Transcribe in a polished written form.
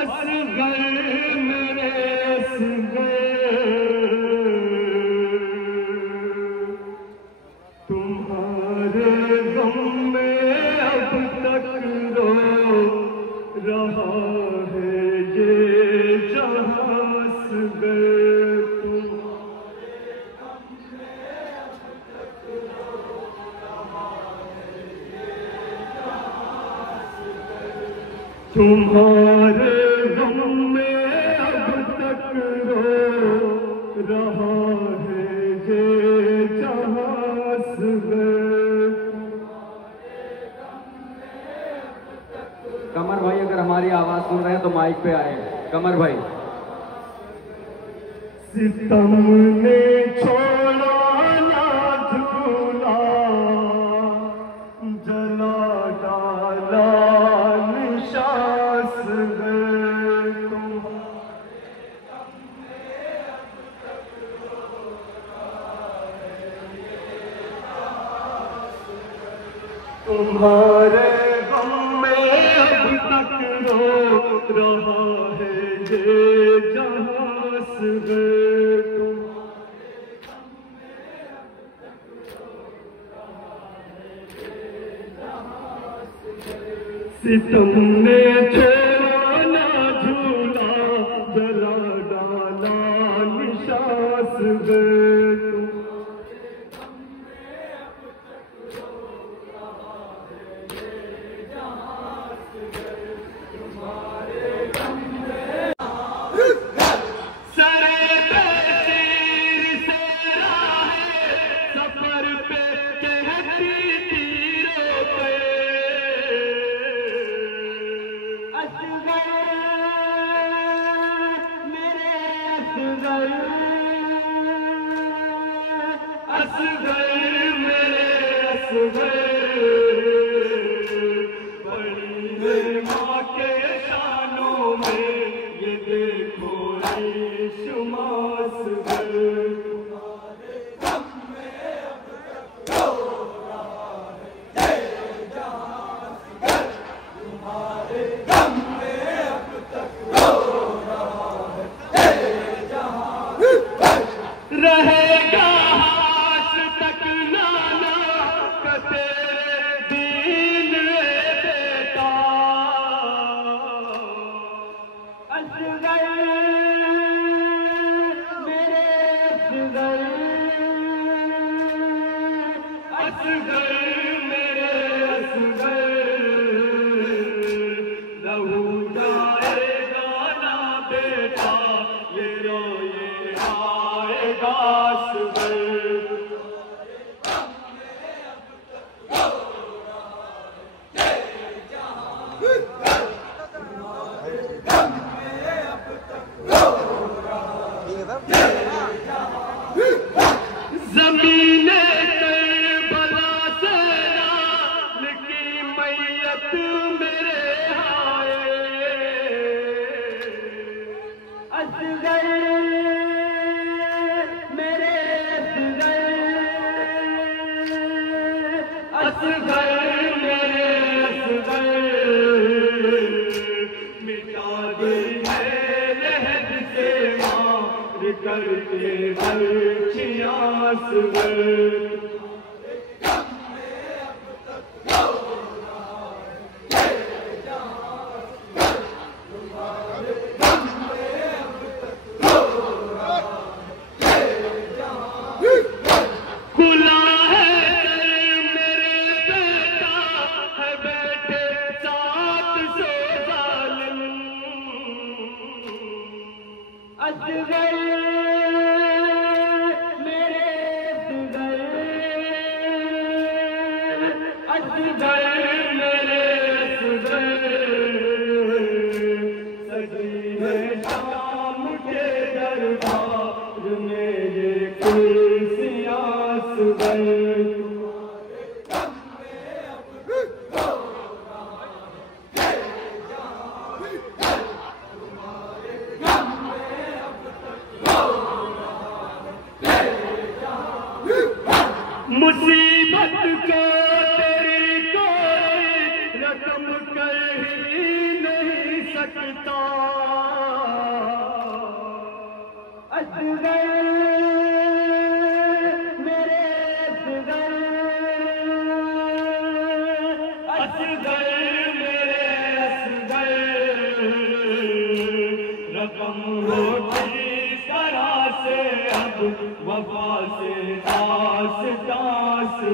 असगर मेरे असगर, तुम्हारे गम में अब तक रो रहा है ये जहां असगर। तुम्हारे गम में अब तक रो रहा है ये जहां असगर। कमर भाई अगर हमारी आवाज सुन रहे हैं तो माइक पे आए। कमर भाई। सितम ने छोड़ा ना झूला, जला डाला निशास गए। तुम्हारे गम में अब तक रो रहा है ये जहां असगर। सितम ने छोड़ा ना झूला, जला डाला निशास गए। असगर मेरे असगर, बड़ी माँ के शानों में ये देखो रेशमा असगर। तुम्हारे गम में अब तक रो रहा है ये जहां असगर। तुम्हारे गम में अब तक रो रहा है ये जहां असगर। रहेगा असगर मेरे असगर, रहू जाएगा ना बेटा ये रोए आएगा असगर। जमीने करबला से लाल की मैयत मेरे आए, असगर मेरे असगर, असगर मेरे असगर, मिटा दी है लहद से मार करके बर्छियां असगर। खुला है मेरे बेटा है बेटे 700 जालिम, असगर असगर मेरे असगर, सजी है शाम के दरबार में ये कुर्सियां असगर। मुसीबत को तेरी कोई रकम कर ही नहीं सकता, असगर मेरे असगर, असगर मेरे असगर, रकम होती तरह से अब वफा से दास दास